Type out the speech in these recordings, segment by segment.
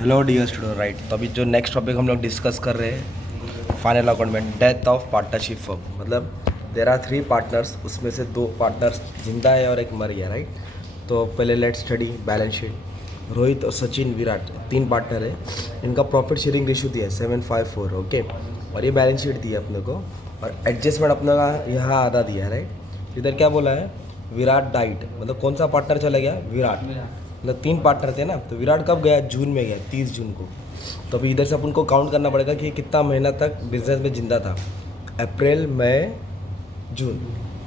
Hello dear student right. तो अभी जो नेक्स्ट टॉपिक हम लोग डिस्कस कर रहे हैं फाइनल अकाउंट में डेथ ऑफ पार्टनरशिप फर्म। मतलब देर आर 3 पार्टनर्स, उसमें से 2 पार्टनर्स जिंदा है और एक मर गया राइट। तो पहले let study balance sheet. Rohit और सचिन विराट 3 पार्टनर है, इनका प्रॉफिट शेयरिंग रेशियो दिया है 754 ओके। और ये बैलेंस शीट दी है अपने को और एडजस्टमेंट अपने का यहाँ आधा दिया है राइट। इधर क्या बोला है, विराट डाइट, मतलब कौन सा पार्टनर चला गया, विराट। मतलब 3 पार्टनर थे ना, तो विराट कब गया, जून में गया 30 जून को। तो अभी इधर से अपन को काउंट करना पड़ेगा कि कितना महीना तक बिजनेस में जिंदा था। अप्रैल मई जून,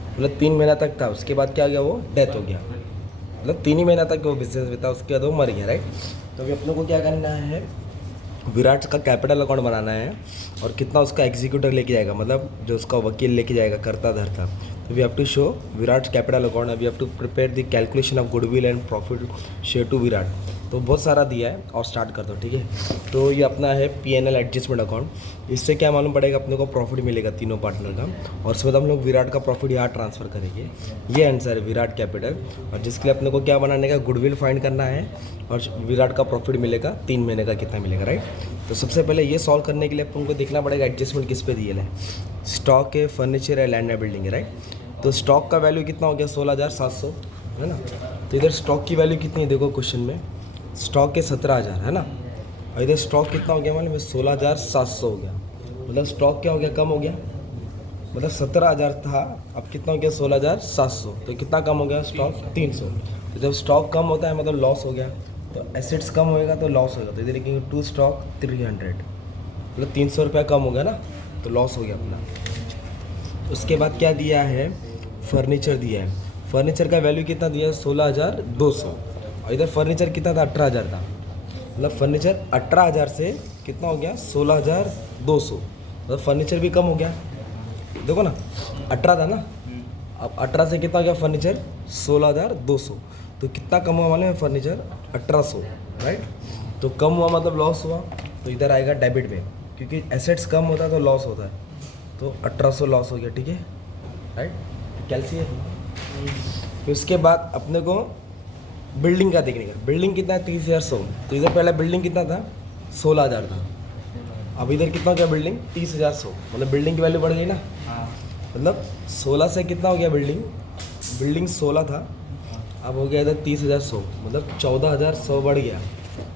मतलब 3 महीना तक था। उसके बाद क्या गया, वो डेथ हो गया। मतलब 3 ही महीना तक वो बिजनेस में था, उसके बाद वो मर गया राइट। तो अभी अपने को क्या करना है, विराट का कैपिटल अकाउंट बनाना है और कितना उसका एग्जीक्यूटर लेके जाएगा, मतलब जो उसका वकील लेके जाएगा करता धरता। तो we have to show Virat capital account. We have to prepare the calculation of goodwill and profit share to Virat. तो बहुत सारा दिया है और स्टार्ट कर दो ठीक है। तो ये अपना है P&L एडजस्टमेंट अकाउंट। इससे क्या मालूम पड़ेगा अपने को, प्रॉफिट मिलेगा तीनों पार्टनर का और उसके बाद हम लोग विराट का प्रॉफिट यहाँ ट्रांसफ़र करेंगे। ये आंसर है विराट कैपिटल। और जिसके लिए अपने को क्या बनाने का, गुडविल फाइंड करना है और विराट का प्रॉफिट मिलेगा 3 महीने का कितना मिलेगा राइट। तो सबसे पहले ये सॉल्व करने के लिए अपन को देखना पड़ेगा एडजस्टमेंट किस पे दिए है। स्टॉक है, फर्नीचर है, लैंड है, बिल्डिंग है राइट। तो स्टॉक का वैल्यू कितना हो गया, 16,700 है ना। तो इधर स्टॉक की वैल्यू कितनी है, देखो क्वेश्चन में स्टॉक के 17,000 है ना। और इधर स्टॉक कितना हो गया, मालूम है 16,700 हो गया। मतलब स्टॉक क्या हो गया, कम हो गया। मतलब 17,000 था, अब कितना हो गया 16,700। तो कितना कम हो गया, स्टॉक 300। तो जब स्टॉक कम होता है मतलब लॉस हो गया। तो एसेट्स कम होएगा तो लॉस होगा। तो इधर लिखेंगे टू स्टॉक 300, मतलब 300 रुपया कम हो गया ना, तो लॉस हो गया अपना। उसके बाद क्या दिया है, फर्नीचर दिया है। फर्नीचर का वैल्यू कितना दिया है, 16,200। और इधर फर्नीचर कितना था, 18,000 था। मतलब फर्नीचर 18,000 से कितना हो गया, 16,200। मतलब फर्नीचर भी कम हो गया। देखो ना 18 था ना, अब 18 से कितना हो गया फर्नीचर, 16,200। तो कितना कम हुआ मालूम है, फर्नीचर 1,800 राइट। तो कम हुआ मतलब लॉस हुआ। तो इधर आएगा डेबिट में, क्योंकि एसेट्स कम होता है तो लॉस होता है। तो 1,800 लॉस हो गया ठीक है राइट। कैल्सियम। फिर उसके बाद अपने को बिल्डिंग का देखने का, बिल्डिंग कितना है 30,100। तो इधर पहले बिल्डिंग कितना था, 16,000 था। अब इधर कितना हो गया बिल्डिंग, 30,100। मतलब बिल्डिंग की वैल्यू बढ़ गई ना। मतलब 16 से कितना हो गया बिल्डिंग, बिल्डिंग 16 था, अब हो गया इधर 30,100, मतलब 14,100 बढ़ गया।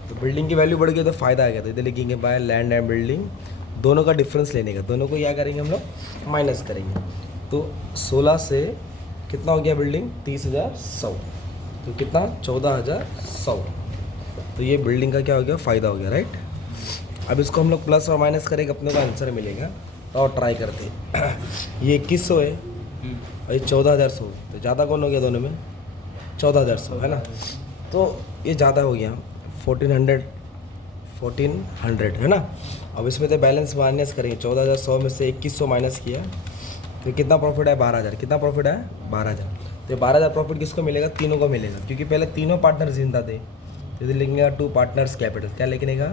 तो बिल्डिंग की वैल्यू बढ़ गई तो फ़ायदा आ गया। तो इधर लिखेंगे बाय लैंड एंड बिल्डिंग, दोनों का डिफरेंस लेने का, दोनों को क्या करेंगे हम लोग, माइनस करेंगे। तो 16 से कितना हो गया बिल्डिंग, 30,100। तो कितना, 14,100। तो ये बिल्डिंग का क्या हो गया, फ़ायदा हो गया राइट। अब इसको हम लोग प्लस और माइनस करेंगे, अपने को आंसर मिलेगा। और ट्राई करते ये 2,100 है और ये 14,100। तो ज़्यादा कौन हो गया दोनों में, 14,100 है ना। तो ये ज़्यादा हो गया 1,400 है ना। अब इसमें तो बैलेंस माइनस करेंगे, 14,100 में से 2,100 माइनस किया तो कितना प्रॉफिट है, 12,000। कितना प्रॉफिट है, 12,000। तो 12,000 प्रॉफिट किसको मिलेगा, तीनों को मिलेगा, क्योंकि पहले तीनों पार्टनर जिंदा थे। तो इधर लिखेंगे 2 पार्टनर्स कैपिटल, क्या लिखने का,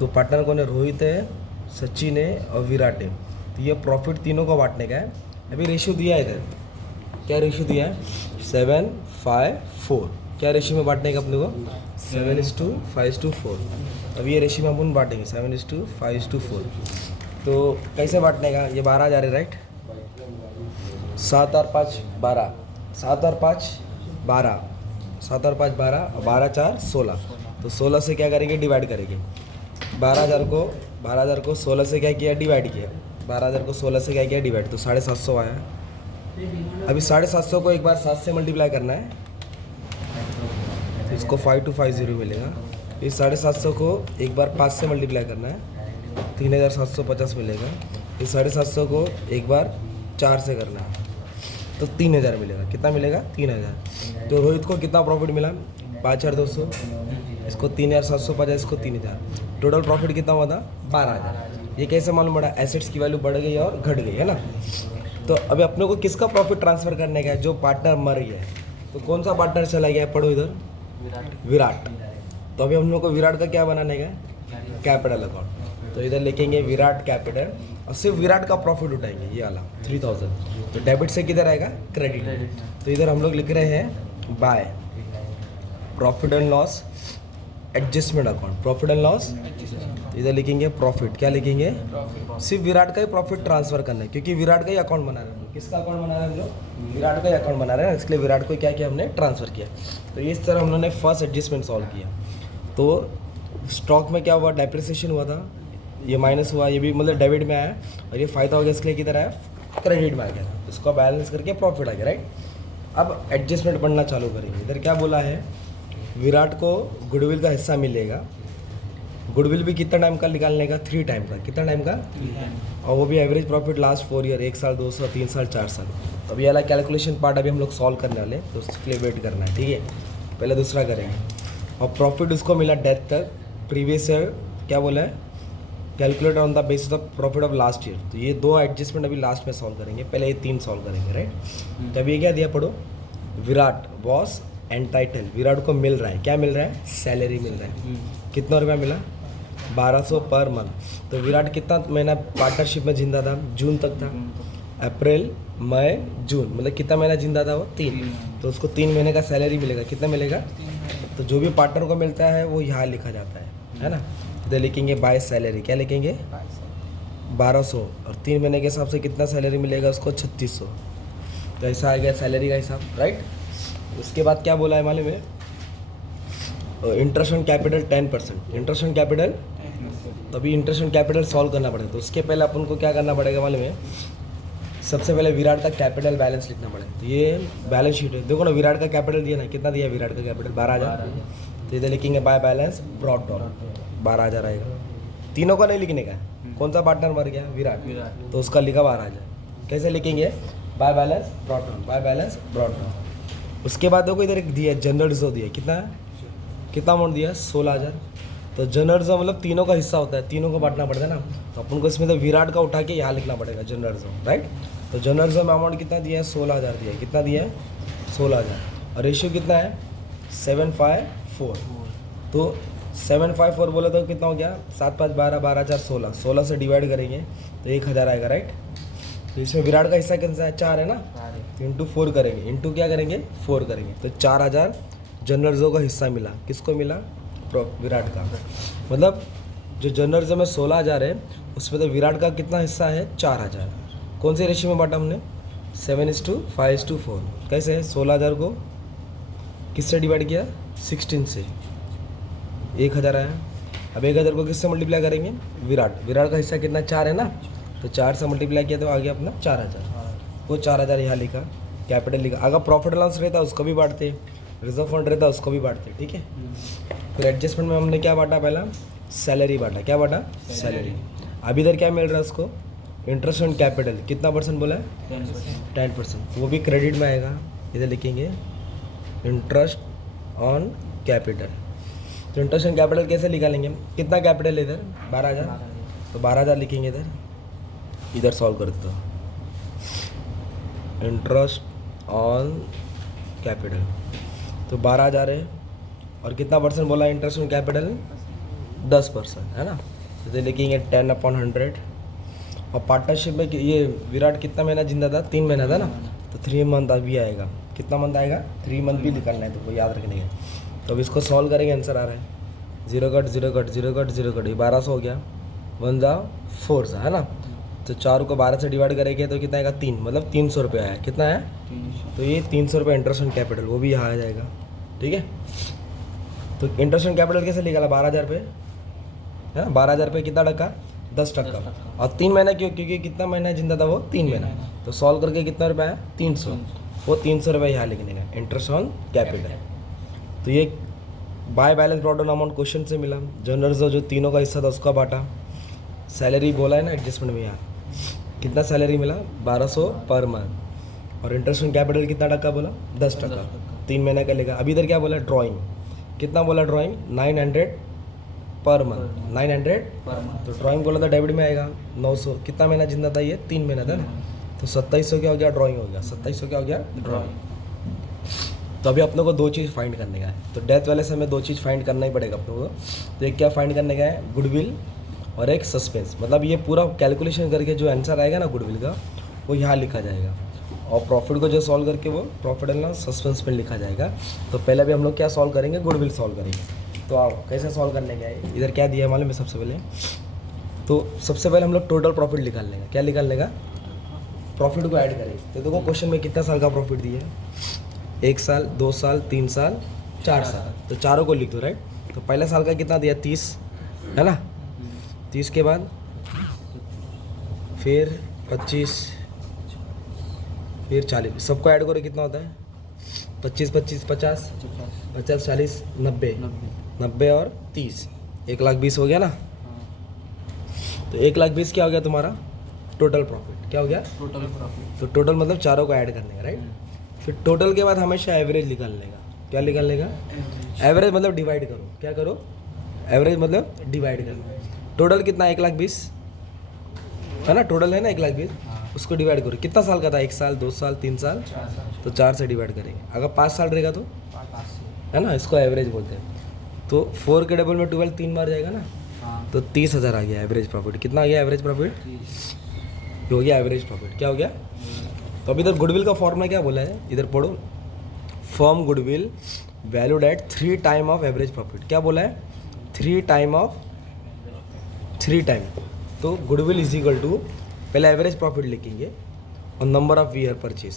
तो पार्टनर कौन है, रोहित है, सचिन है और विराट है। तो ये प्रॉफिट तीनों को बांटने का है। अभी रेशियो दिया है इधर, क्या रेशियो दिया है, 7:5:4। क्या रेशियो में बांटने का अपने को, 7:5:4। अब ये रेशियो में अपन बांटेंगे 7:5:4। तो कैसे बांटने का, ये 12,000 है राइट। 7 और 5 12, 7 और 5 12, 7 और 5 12 और 12 4 16। तो 16 से क्या करेंगे, डिवाइड करेंगे। 12,000 को 16 से क्या किया, डिवाइड किया। 12,000 को 16 से क्या किया, डिवाइड, तो 750 आया। अभी 750 को एक बार 7 से मल्टीप्लाई करना है, तो इसको 5250 मिलेगा। फिर 750 को एक बार 5 से मल्टीप्लाई करना है, 3,750 मिलेगा। फिर 750 को एक बार 4 से करना है तो 3,000 मिलेगा। कितना मिलेगा, 3,000। तो रोहित को कितना प्रॉफिट मिला, 5,200, इसको 3,750, इसको 3,000। टोटल प्रॉफिट कितना हुआ था, 12,000। ये कैसे मालूम पड़ा, एसेट्स की वैल्यू बढ़ गई और घट गई है ना। तो अभी अपने को किसका प्रॉफिट ट्रांसफ़र करने का है, जो पार्टनर मर गया है। तो कौन सा पार्टनर चला गया है, पढ़ो इधर, विराट। तो अभी हम लोग को विराट का क्या बनाने का है, कैपिटल अकाउंट। तो इधर लिखेंगे विराट कैपिटल और सिर्फ विराट का प्रॉफिट उठाएंगे, ये वाला 3,000। तो डेबिट से किधर आएगा, क्रेडिट। तो इधर हम लोग लिख रहे हैं by profit and loss adjustment account, profit and loss. इधर लिखेंगे प्रॉफिट, क्या लिखेंगे, सिर्फ विराट का ही प्रॉफिट ट्रांसफर करना है, क्योंकि विराट का ही अकाउंट बना रहे हैं हम लोग। किसका अकाउंट बना रहे हैं हम लोग, विराट का ही अकाउंट बना रहे हैं, इसलिए विराट को क्या किया हमने, ट्रांसफर किया। तो इस तरह हम लोगों ने फर्स्ट एडजस्टमेंट सॉल्व किया। तो स्टॉक में क्या हुआ, डेप्रिसिएशन हुआ था, ये माइनस हुआ, ये भी मतलब डेबिट में आया, और ये फायदा हो गया, इसके लिए किधर आया, क्रेडिट में आ गया। इसको बैलेंस करके प्रॉफिट आ गया, राइट। अब एडजस्टमेंट पढ़ना चालू करेंगे। इधर क्या बोला है, विराट को गुडविल का हिस्सा मिलेगा। गुडविल भी कितना टाइम का निकालने का, 3 टाइम का, कितना टाइम का, और वो भी एवरेज प्रॉफिट लास्ट 4 ईयर, 1 साल, 2 साल, 3 साल, 4 साल। तो अभी वाला कैलकुलेशन पार्ट अभी हम लोग सॉल्व करने वाले, तो उसके लिए वेट करना है, ठीक है। पहले दूसरा करेंगे। और प्रॉफिट उसको मिला डेथ तक, प्रीवियस ईयर क्या बोला है, calculate on the basis of profit of last year. तो ये 2 एडजस्टमेंट अभी लास्ट में सॉल्व करेंगे, पहले ये 3 सॉल्व करेंगे, राइट। तब ये क्या दिया, पढ़ो, विराट वॉस एंटाइटल, विराट को मिल रहा है, क्या मिल रहा है, सैलरी मिल रहा है। कितना रुपया मिला, 1200 पर मंथ। तो विराट कितना महीना पार्टनरशिप में जिंदा था, जून तक था, अप्रैल मई जून, मतलब कितना महीना जिंदा था वो, 3। तो उसको 3 महीने का सैलरी मिलेगा, कितना मिलेगा, तो जो भी पार्टनर को मिलता है वो यहाँ लिखा जाता है ना। इधर लिखेंगे बाय सैलरी, क्या लिखेंगे, 1200, और 3 महीने के हिसाब से कितना सैलरी मिलेगा उसको, 3600। तो ऐसा आ गया सैलरी का हिसाब, राइट। उसके बाद क्या बोला है मालूम है, interest on capital 10%, interest on capital. तो अभी इंटरेस्ट ऑन कैपिटल सॉल्व करना पड़ेगा। तो उसके पहले अपन को क्या करना पड़ेगा मालूम है, सबसे पहले विराट का कैपिटल बैलेंस लिखना पड़ेगा। तो ये बैलेंस शीट है, देखो ना, विराट का कैपिटल दिया ना, कितना दिया विराट का कैपिटल, 12,000। तो इधर लिखेंगे बाय बैलेंस ब्रॉट डाउन, 12,000 आएगा। तीनों का नहीं लिखने का, कौन सा पार्टनर मर गया, विराट, तो उसका लिखा 12,000। कैसे लिखेंगे, by balance brought down, by balance brought down. उसके बाद देखो इधर एक दिया जनरल रिजर्व दिया, कितना अमाउंट दिया, 16,000। तो जनरल रिजर्व मतलब तीनों का हिस्सा होता है, तीनों को बांटना पड़ता है ना। तो अपन को इसमें तो विराट का उठा के यहाँ लिखना पड़ेगा जनरल रिजर्व, राइट। तो जनरल रिजर्व में अमाउंट कितना दिया है, 16,000 दिया है, कितना दिया है, 16,000। और रेशियो कितना है, 754। तो 754 बोले तो कितना हो गया, 7 5 12, 12 4 16, 16 से डिवाइड करेंगे तो 1,000 आएगा, राइट। तो इसमें विराट का हिस्सा कितना है, 4 है ना, तो इंटू 4 करेंगे, इंटू क्या करेंगे, 4 करेंगे। तो 4,000 जनरल रिजर्व का हिस्सा मिला, किसको मिला, विराट का। मतलब जो जनरल रिजर्व में 16,000 है, उसमें तो विराट का कितना हिस्सा है, 4,000। कौन से रेशियो में बांटा हमने, 7:5:4। कैसे, 16,000 को किससे डिवाइड किया, 16 से, 1,000 आया। अब 1,000 को किससे मल्टीप्लाई करेंगे, विराट का हिस्सा कितना, 4 है ना, तो 4 से मल्टीप्लाई किया तो आ गया अपना 4,000। वो 4,000 यहाँ लिखा, कैपिटल लिखा। अगर प्रॉफिट लॉस रहता उसको भी बांटते, रिजर्व फंड रहता उसको भी बांटते, ठीक है। फिर एडजस्टमेंट में हमने क्या बांटा, पहला सैलरी बांटा, क्या बांटा, सैलरी। अब इधर क्या मिल रहा है उसको, इंटरेस्ट ऑन कैपिटल, कितना % बोला है, 10%, वो भी क्रेडिट में आएगा। इधर लिखेंगे इंटरेस्ट ऑन कैपिटल। तो इंटरेस्ट ऑन कैपिटल कैसे निकालेंगे, कितना कैपिटल है इधर, 12,000, तो 12,000 लिखेंगे इधर सॉल्व कर देता हूँ। इंटरेस्ट ऑन कैपिटल तो 12,000 है, और कितना % बोला इंटरेस्ट ऑन कैपिटल, 10% है ना। तो लिखेंगे 10/100। और पार्टनरशिप में ये विराट कितना महीना जिंदा था, 3 महीना था ना, तो 3 मंथ अभी आएगा, कितना मंथ आएगा, 3 मंथ भी निकालना है, तो वो याद रखने का। तो अब इसको सॉल्व करेंगे, आंसर आ रहा है 0 कट 0 कट 0 कट 0 कट, ये 1200 हो गया, 1 जा 4 सा, है ना। तो 4 को 12 से डिवाइड करेंगे तो कितना आएगा, 3, मतलब 300 रुपये आया, कितना है, तो ये 300 रुपये इंटरेस्ट ऑन कैपिटल, वो भी यहाँ आ जाएगा, ठीक है। तो इंटरेस्ट ऑन कैपिटल कैसे निकाला, 12,000 रुपये है ना, 12,000 रुपये कितना टका, 10%। और 3 महीना क्यों, क्योंकि कितना महीना जिंदा था वो, 3 महीना। तो सॉल्व करके कितना रुपये आया, 300, वो 300 रुपये यहाँ लिखने का, इंटरेस्ट ऑन कैपिटल। तो ये by balance brought down amount question से मिला। जनरल जो तीनों का हिस्सा था उसका बांटा। सैलरी बोला है ना एडजस्टमेंट में, यहाँ कितना सैलरी मिला, 1200 पर मंथ। और इंटरेस्ट ऑन कैपिटल कितना टका बोला, 10%, 3 महीने का लेगा। अभी इधर क्या बोला, ड्राइंग कितना बोला, drawing 900 per month, 900 per month. तो ड्राइंग बोला था डेबिट में आएगा, 900, कितना महीना जिंदा था ये, 3 महीना था ना, तो 2700 क्या हो गया, ड्राइंग हो गया, 2700 क्या हो गया, ड्राइंग। तो अभी अपने को 2 चीज़ फाइंड करने का है। तो डेथ वाले से हमें 2 चीज़ फाइंड करना ही पड़ेगा अपने को। तो एक क्या फाइंड करने का है, गुडविल और एक सस्पेंस। मतलब ये पूरा कैलकुलेशन करके जो आंसर आएगा ना गुडविल का, वो यहाँ लिखा जाएगा। और प्रॉफिट को जो सॉल्व करके वो प्रॉफिट एंड लॉस सस्पेंस में लिखा जाएगा। तो पहले भी हम लोग क्या सॉल्व करेंगे, गुडविल सॉल्व करेंगे। तो आओ कैसे सॉल्व करने का है। इधर क्या दिया है मालूम है सबसे पहले? तो सबसे पहले हम लोग टोटल प्रॉफिट निकालने का। क्या निकालने का? प्रॉफिट को ऐड करेंगे। तो देखो क्वेश्चन में कितना साल का प्रॉफिट दिया है? 1 साल, 2 साल, 3 साल, 4 साल। तो चारों को लिख दो, राइट। तो पहले साल का कितना दिया? 30 है ना। 30 के बाद फिर 25, फिर 40। सबको ऐड करो कितना होता है? 25 25 50 50 40 90 90 और 30 1,20,000 हो गया ना। तो 1,20,000 क्या हो गया तुम्हारा? Total profit. क्या हो गया? Total profit. तो टोटल मतलब चारों को ऐड करने का, राइट। फिर टोटल के बाद हमेशा एवरेज निकालने का। क्या निकालने का? एवरेज मतलब डिवाइड करो। क्या करो? एवरेज मतलब डिवाइड करो। टोटल कितना? 1,20,000 है ना। टोटल है ना 1,20,000, उसको डिवाइड करो। कितना साल का था? 1 साल, 2 साल, 3 साल, 4 साल। तो 4 से डिवाइड करेंगे। अगर 5 साल रहेगा तो 5 से। है ना, इसको एवरेज बोलते हैं। तो 4 के डबल में 12 3 बार जाएगा ना, हाँ। तो 30,000 आ गया एवरेज प्रॉफिट। कितना आ गया एवरेज प्रॉफिट? 30। हो गया एवरेज प्रॉफिट। क्या हो गया? तो अब इधर गुडविल का फॉर्मूला क्या बोला है? इधर पढ़ो। Firm goodwill valued at 3 time of average profit. क्या बोला है? 3 टाइम ऑफ 3 टाइम। तो गुडविल इज इक्वल टू, पहले एवरेज प्रॉफिट लिखेंगे और नंबर ऑफ ईयर परचेज।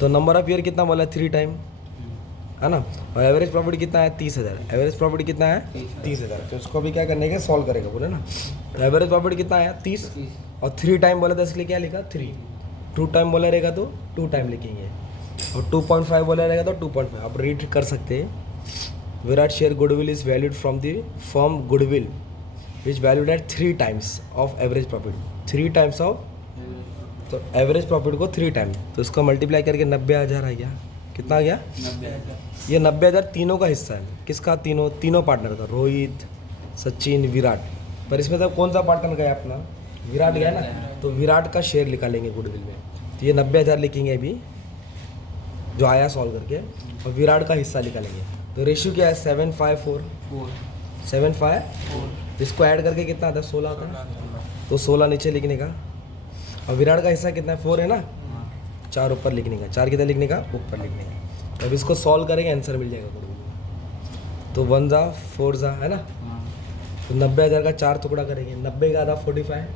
तो नंबर ऑफ ईयर कितना बोला है? 3 टाइम है ना। और एवरेज प्रॉफिट कितना है? 30,000। एवरेज प्रॉफिट कितना है? 30,000। तो इसको भी क्या करने का? सॉल्व करेगा बोले ना। तो एवरेज प्रॉफिट कितना है? 30 और 3 टाइम बोला था, इसलिए क्या लिखा? 3। 2 टाइम बोला रहेगा तो 2 टाइम लिखेंगे और 2.5 बोला रहेगा तो 2.5। आप रीड कर सकते हैं। Virat share goodwill is valued from the firm goodwill which valued at 3 times of average profit. 3 times of, तो एवरेज प्रॉफिट को 3 टाइम, तो इसको मल्टीप्लाई करके 90,000 आ गया। कितना आ गया? 90,000। ये 90,000 तीनों का हिस्सा है। किसका? तीनों पार्टनर का। रोहित, सचिन, विराट। पर इसमें तो कौन सा पार्टनर गया अपना? विराट गया ना। तो विराट का शेयर निकालेंगे गुडविल में। तो ये 90,000 लिखेंगे अभी जो आया सॉल्व करके, और विराट का हिस्सा निकालेंगे। तो रेशियो क्या है? 7:5:4। 7:5। इसको ऐड करके कितना आता है? 16 आता है। तो 16 नीचे लिखने का। और विराट का हिस्सा कितना है? 4 है ना। 4 ऊपर लिखने का। 4 कितना लिखने का? ऊपर लिखने का। अब इसको सॉल्व करेंगे, आंसर मिल जाएगा गुडविल में। तो 1 जा 4 जा है ना। तो 90,000 का 4 टुकड़ा करेंगे। 90 का आधा 45,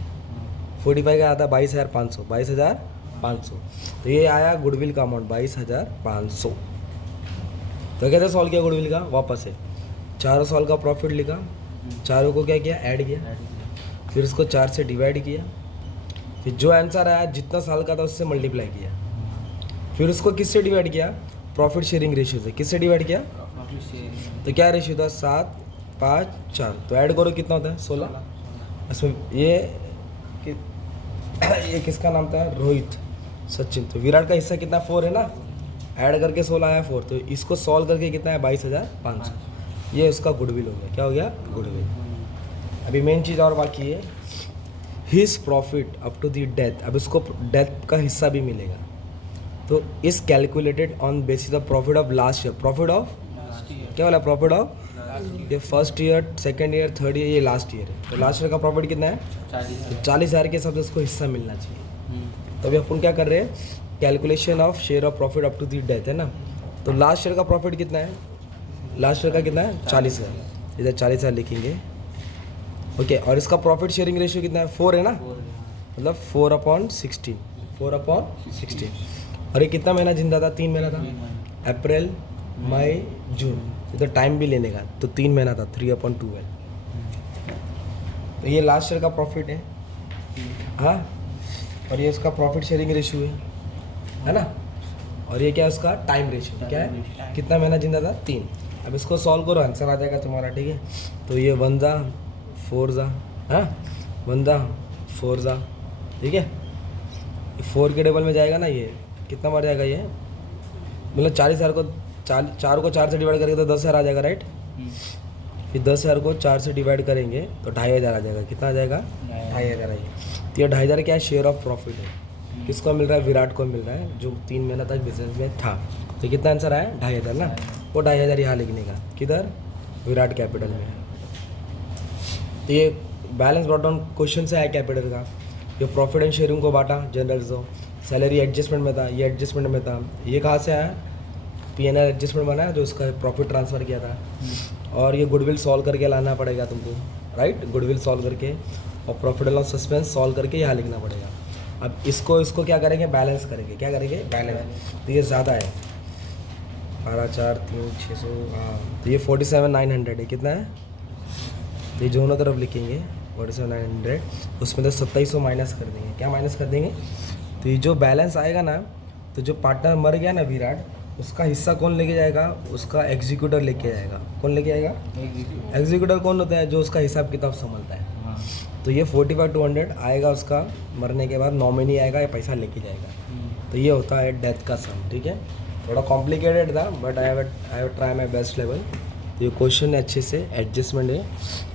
45 का आधा 22,500, 22,500। तो ये आया गुडविल का अमाउंट 22,500। तो कैसे सॉल्व किया गुडविल का? वापस से 4 साल का प्रॉफिट लिखा, चारों को क्या किया? ऐड किया, फिर उसको 4 से डिवाइड किया, फिर जो आंसर आया जितना साल का था उससे मल्टीप्लाई किया, फिर उसको किससे डिवाइड किया? प्रॉफिट शेयरिंग रेशियो से। किससे डिवाइड किया? Profit sharing. तो क्या रेशियो था? 7, 5, 4। तो ऐड करो कितना होता है? 16। इसमें ये किसका नाम था? रोहित, सचिन। तो विराट का हिस्सा कितना? 4 है ना। ऐड करके 16 आया 4। तो इसको सॉल्व करके कितना है? 22,500। ये उसका गुडविल हो गया। क्या हो गया? गुडविल। अभी मेन चीज़ और बाकी है, his profit up to the death. अब इसको डेथ का हिस्सा भी मिलेगा। तो इस calculated on basis of profit of last year. Profit of क्या बोला? प्रॉफिट ऑफ ये first year, second year, third year, ये लास्ट ईयर है। तो लास्ट ईयर का प्रॉफिट कितना है? 40,000 के हिसाब से उसको हिस्सा मिलना चाहिए। तो अभी अपन क्या कर रहे हैं? Calculation of share of profit up to the death है ना। तो लास्ट ईयर का प्रॉफिट कितना है? लास्ट ईयर का कितना है? 40,000। इधर 40,000 लिखेंगे, ओके। और इसका प्रॉफिट शेयरिंग रेशियो कितना है? 4 है ना। मतलब 4/16, 4/16। और ये कितना महीना जिंदा था? 3 महीना था। अप्रैल, मई, जून। इधर टाइम भी लेने का, तो 3 महीना था। 3/12। तो ये लास्ट ईयर का प्रॉफिट है, हाँ। और ये इसका प्रॉफिट शेयरिंग रेशियो है ना। और ये क्या है? उसका टाइम रेशियो क्या है? कितना महीना जिंदा था? 3। अब इसको सॉल्व करो, आंसर आ जाएगा तुम्हारा, ठीक है। तो ये 1 जा 4 जा, हाँ, 1 जा 4 जा, ठीक है। 4 के डबल में जाएगा ना, ये कितना बार जाएगा? ये मतलब 40,000 को 4 से डिवाइड करेंगे तो 10,000 आ जाएगा, राइट। फिर 10,000 को 4 से डिवाइड करेंगे तो 2,500 आ जाएगा। कितना आ जाएगा? 2,500 आएगा। तो ये 2,500 क्या है? शेयर ऑफ प्रॉफिट है। किसको मिल रहा है? विराट को मिल रहा है, जो 3 महीना तक बिजनेस में था। तो कितना आंसर आया? 2,500 ना। वो 2,500 यहाँ लिखने का, किधर? विराट कैपिटल में। तो ये बैलेंस ब्रॉट डाउन क्वेश्चन से आया कैपिटल का। ये प्रॉफिट एंड शेयरिंग को बांटा जनरल जो सैलरी एडजस्टमेंट में था, ये एडजस्टमेंट में था। ये कहाँ से आया? P&L एडजस्टमेंट बनाया जो उसका प्रॉफिट ट्रांसफ़र किया था। और ये गुडविल सॉल्व करके लाना पड़ेगा तुमको, राइट। गुडविल सॉल्व करके और profit and loss suspense solve करके यहाँ लिखना पड़ेगा। अब इसको क्या करेंगे, बैलेंस करेंगे। क्या करेंगे, बैलेंस। तो ये ज़्यादा है, 12 4 3 600, हाँ। तो ये 47,900 है। कितना है, तो ये दोनों तरफ लिखेंगे 47,900, उसमें तो 2700 माइनस कर देंगे। क्या माइनस कर देंगे, तो ये जो बैलेंस आएगा ना, तो जो पार्टनर मर गया ना विराट, उसका हिस्सा कौन लेके जाएगा, उसका एग्जीक्यूटर लेके जाएगा। कौन लेके जाएगा, एग्जीक्यूटर कौन होता है, जो उसका हिसाब किताब संभालता है। हाँ। तो ये 45,200 आएगा उसका मरने के बाद, नॉमिनी आएगा, ये पैसा लेके जाएगा। तो ये होता है डेथ का सम, ठीक है। थोड़ा कॉम्प्लिकेटेड था but I have try my best level. तो ये क्वेश्चन है अच्छे से, एडजस्टमेंट है,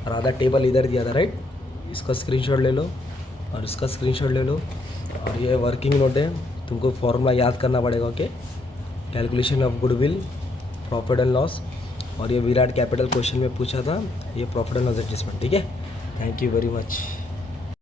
और आधा टेबल इधर दिया था, राइट। इसका स्क्रीनशॉट ले लो और इसका स्क्रीनशॉट ले लो, और ये वर्किंग नोट है, तुमको फॉर्मूला याद करना पड़ेगा। Okay, calculation of goodwill, profit and loss, और ये विराट कैपिटल क्वेश्चन में पूछा था, ये प्रॉफिट एंड लॉस एडजस्टमेंट, ठीक है। Thank you very much.